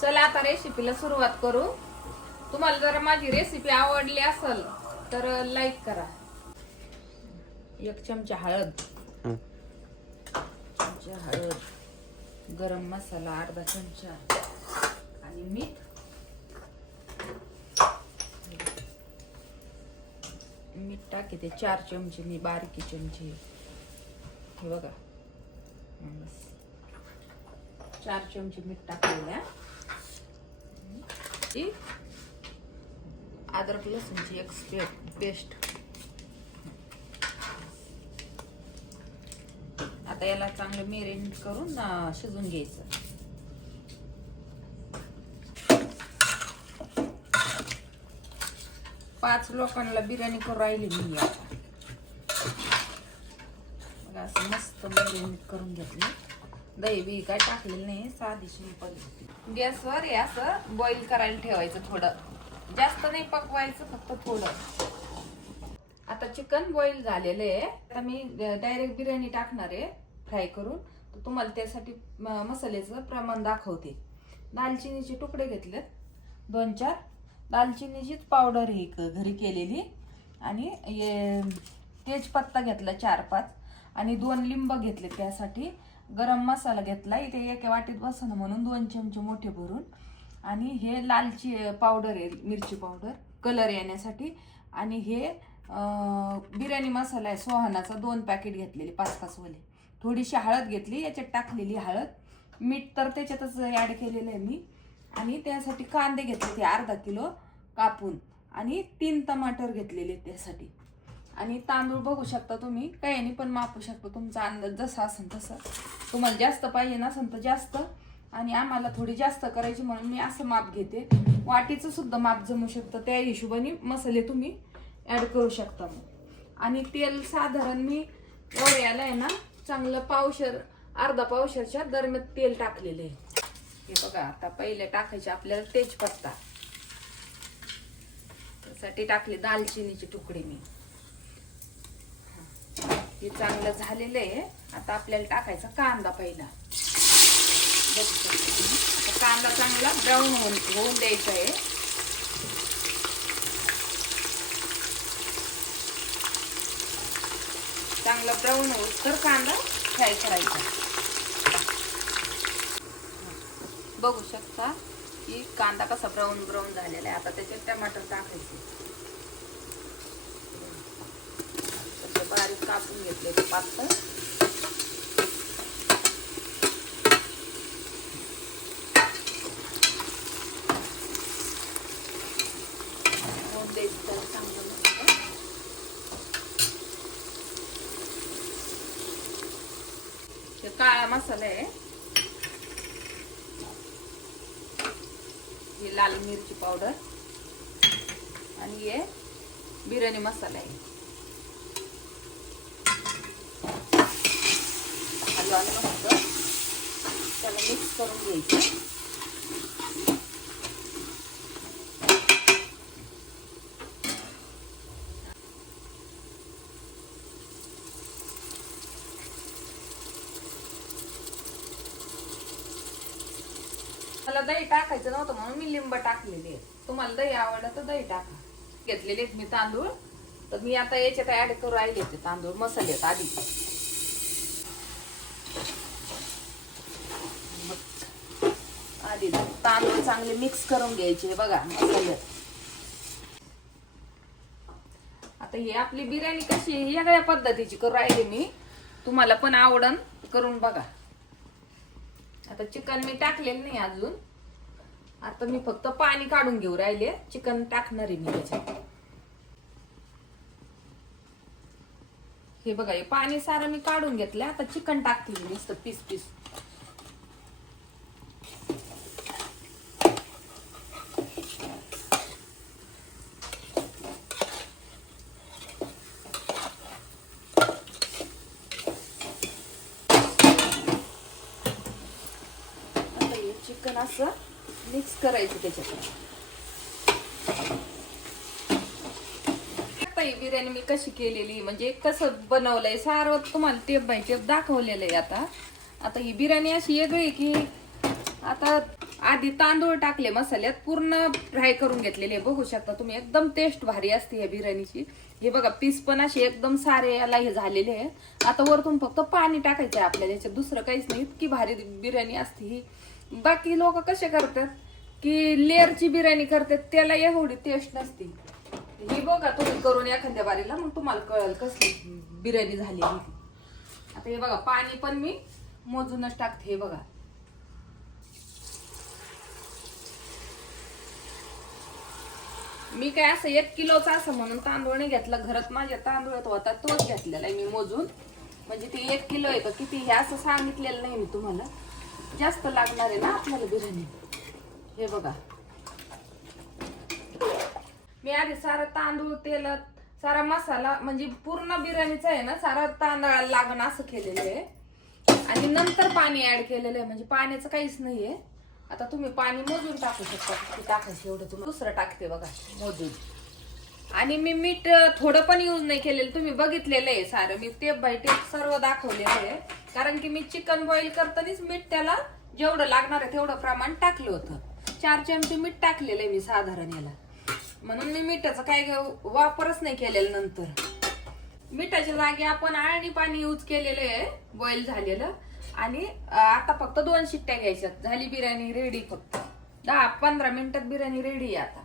चला आता रेसिपीला सुरुवात करू। तुम्हाला जर माझी रेसिपी आवडली असेल तर लाईक करा। 1 चमचा हळद, गरम मसाला अर्धा चमचा आणि मीठ। मीठ टाकते 4 चमचे, मी बारीकी चमचे हे बघा, 4 चमचे मीठ टाकलेल्या। अद्रक लसूणची एक पेस्ट। आता याला चांगलं मॅरिनेट करून शिजून घ्यायचं। पाच लोकांना बिर्याणी करून राहिली मी आता। बघा असं मस्त मॅरिनेट करून घेतलं। दही बी काय टाकलेलं नाही, साधी सिंपल। गॅसवर हे असं बॉईल करायला ठेवायचं, थोडं जास्त नाही पकवायचं, फक्त थोडं। आता चिकन बॉईल झालेलं आहे। आता मी डायरेक्ट बिर्याणी टाकणार आहे फ्राय करून। तर तुम्हाला त्यासाठी मसाल्याचं प्रमाण दाखवते। दालचिनीचे तुकडे घेतलेत 2-4, दालचिनीचीच पावडर ही घरी केलेली, आणि तेजपत्ता घेतला 4-5, आणि 2 लिंब घेतले त्यासाठी। गरम मसाला घेतला इथे 1 वाटीत बसन म्हणून 2 चमचे मोठे भरून, आणि हे लालची पावडर आहे, मिरची पावडर कलर येण्यासाठी, आणि हे बिर्याणी मसाला आहे सोहानाचा 2 पॅकेट घेतलेले 5-5 वाले। थोडीशी हळद घेतली, याच्यात टाकलेली हळद, मीठ तर त्याच्यातच ऍड केलेलं आहे मी, आणि त्यासाठी कांदे घेतले ते अर्धा किलो कापून, आणि 3 टमाटर घेतलेले त्यासाठी। आणि तांदूळ बघू शकता तुम्ही, काही पण मापू शकता, तुमचा अंदाज जसा असेल तसं। तुम्हाला जास्त पाहिजे नसेल तर जास्त, आणि आम्हाला थोडी जास्त करायची म्हणून मी असं माप घेते। वाटीचं सुद्धा माप जमू शकतं, त्या हिशोबाने मसाले तुम्ही ऍड करू शकता। आणि तेल साधारण मी याला आहे ना चांगलं अर्धा पावशेरच्या दरम्यान तेल टाकलेलं आहे। हे बघा, आता पहिले टाकायचे आपल्याला तेजपत्ता, त्यासाठी टाकले दालचिनीचे तुकडे मी। हे चांगलं झालेलं आहे। आता आपल्याला टाकायचा कांदा पहिला। कांदा चांगला ब्राऊन होऊन द्यायचा आहे। चांगला ब्राऊन होईल तर कांदा फ्राय करायचा। बघू शकता की कांदा कसा ब्राऊन झालेला आहे। आता त्याच्यात टमाटर टाकायचे, बारीक कापून घेतले ते पातळ। काळा मसाला आहे, ही लाल मिरची पावडर, आणि हे बिर्याणी मसाला आहे। हलवायला मस्त त्याला मिक्स करून घ्यायचं। मला दही टाकायचं नव्हतं म्हणून मी लिंब टाकलेली आहे। तुम्हाला दही आवडलं तर दही टाका। घेतलेले आहेत मी तांदूळ, तर मी आता याच्यात ऍड करू राहिले ते तांदूळ मसाल्यात आधी। तांदूळ चांगले मिक्स करून घ्यायचे बघा मसाल्यात। आता ही आपली बिर्याणी कशी वेगळ्या पद्धतीची करू राहिले मी, तुम्हाला पण आवडन करून बघा। आता चिकन मी टाकलेलं नाही अजून, आता मी फक्त पाणी काढून घेऊ राहिले, चिकन टाकणार आहे मी त्याच्यात। हे बघा, हे पाणी सारं मी काढून घेतलं, आता चिकन टाकते मी नुसतं पीस पीस। चिकन असं मिक्स करायचं त्याच्यात। बिर्याणी मी कशी केलेली म्हणजे कसं बनवलंय सारं तुम्हाला टेप बाय टेप दाखवलेलं आहे। आता ही बिर्याणी अशी वेगळी की आता आधी तांदूळ टाकले मसाल्यात, पूर्ण फ्राय करून घेतलेले. बघू शकता तुम्ही, एकदम टेस्ट भारी असते या बिर्याणीची. हे बघा पीस पण असे एकदम सारे याला हे झालेले आहे. आता वरतून फक्त पाणी टाकायचं आहे आपल्याला, याच्यात दुसरं काहीच नाही. इतकी भारी बिर्याणी असते ही. बाकी लोक कसे करतात की लेअरची बिर्याणी करतात, त्याला एवढी टेस्ट नसते. ही बघा तुम्ही करून एखाद्या बारीला, मग तुम्हाला कळेल कसली बिर्याणी झाली. आता हे बघा पाणी पण मी मोजूनच टाकते. हे बघा मी काय असं 1 किलोचा असं म्हणून तांदूळ नाही घेतला. घरात माझ्या तांदूळात होता तोच घेतलेला आहे मी मोजून. म्हणजे ते 1 किलो आहे का किती हे असं सांगितलेलं नाही मी तुम्हाला. जास्त लागणार आहे ना आपल्याला बिर्याणी. हे बघा मी आधी सारा तांदूळ, तेल, सारा मसाला म्हणजे पूर्ण बिर्याणीचा आहे ना सारा तांदळाला लागण असं केलेलं आहे. आणि नंतर पाणी ऍड केलेलं आहे. म्हणजे पाण्याचं काहीच नाहीये. आता तुम्ही पाणी मोजून टाकू शकता किती टाकायचं एवढं. तुम्ही दुसरं टाकते बघा मोजून. आणि मी मीठ थोडं पण यूज नाही केलेलं, तुम्ही बघितलेलं आहे सारं. मी टेप बाय टेप सर्व दाखवलेलं आहे. कारण की मी चिकन बॉईल करतानाच मीठ त्याला जेवढं लागणार आहे तेवढं प्रमाण टाकलं होतं. 4 चमचे मीठ टाकलेलं आहे मी साधारण याला. म्हणून मी मिठाचा काही वापरच नाही केलेला. नंतर मिठाच्या जागी आपण आळणी पाणी यूज केलेलं आहे बॉईल झालेलं. आणि आता फक्त 2 शिट्ट्या घ्यायच्यात, झाली बिर्याणी रेडी. फक्त 10-15 मिनिटात बिर्याणी रेडी आहे आता.